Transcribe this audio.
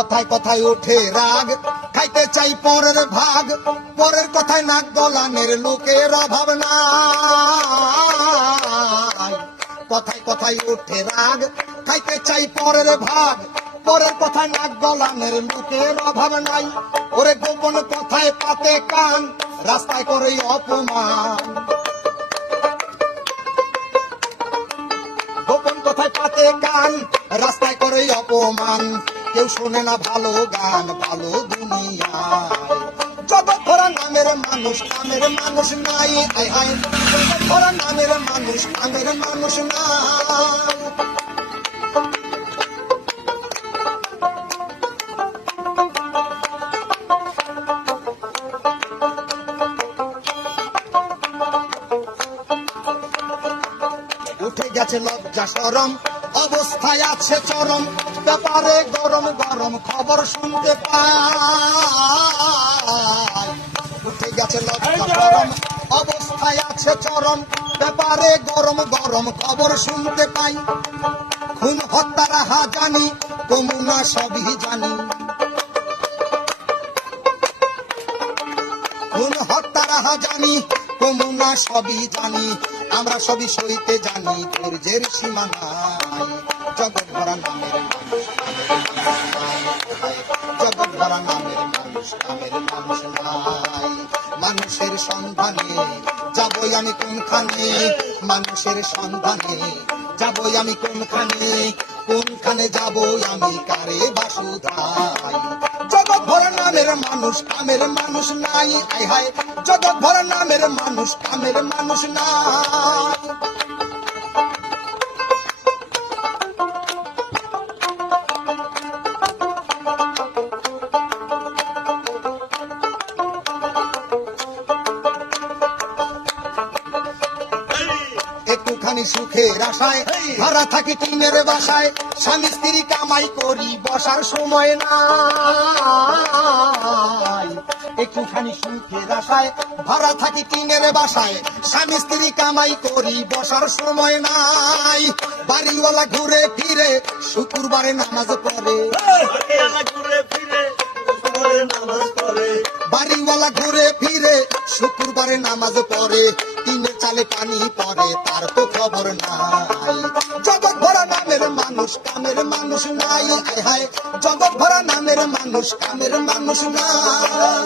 কথায় কথায় ওঠে রাগ, খাইতে চাই পরের ভাগ, পরের কথায় নাক গলানের লোকের অভাব নাই। কথায় কথায় ওঠে রাগ, খাইতে চাই পরের ভাগ, পরের কথায় নাক গলানের লোকের অভাব নাই। ওরে গোপন কথায় পাতে কান, রাস্তায় করে অপমান। গোপন কথায় পাতে কান, রাস্তায় করে অপমান। কেউ শোনে না ভালো গান, ভালো দুনিয়ায়। জগৎ ভরা নামের মানুষ, নামের মানুষ নাই। আয় হায়, জগৎ ভরা নামের মানুষ, নামের মানুষ নাই। উঠে গেছে লজ্জা শরম, অবস্থায় আছে চরম। ব্যাপারে গরম গরম খবর শুনতে পাই। উঠে গেছে লজ্জা শরম, অবস্থায় আছে চরম। ব্যাপারে গরম গরম খবর শুনতে পাই। খুন হত্যার হাজানি, কমুনা সবই জানি। খুন হত্যার হাজানি, কমুনা সবই জানি। আমরা সবই সইতে জানি, ধৈর্যের সীমা নাই। জগৎ ভরা নামের মানুষ, জগৎ ভরা নামের মানুষ, নামের মানুষ নাই। মানুষের সন্ধানে যাবই আমি কোনখানে, মানুষের সন্ধানে যাবই আমি কোনখানে, কোনখানে যাবই আমি কারে বাসুধাই। জগৎ ভরা নামের মানুষ, কামের মানুষ নাই। আয় হায়, জগৎ ভরা নামের মানুষ, কামের মানুষ নাই। একটুখানি সুখের আশায় ভাড়া থাকি টিনের বাসায়। স্বামী স্ত্রী কামাই করি, বসার সময় নাই। একটুখানি সুখের আশায় ভাড়া থাকি টিনের বাসায়। স্বামী স্ত্রী কামাই করি, বসার সময় নাই। বাড়িওয়ালা ঘুরে ফিরে শুক্রবারে নামাজ পড়ে। বাড়িওয়ালা ঘুরে ফিরে শুক্রবারে নামাজ পড়ে। টিনের চালে পানি পড়ে, তার তো খবর নাই। জগৎ ভরা নামের মানুষ, কামের মানুষ নাই। আয় হায়, জগৎ ভরা নামের মানুষ, কামের মানুষ নাই।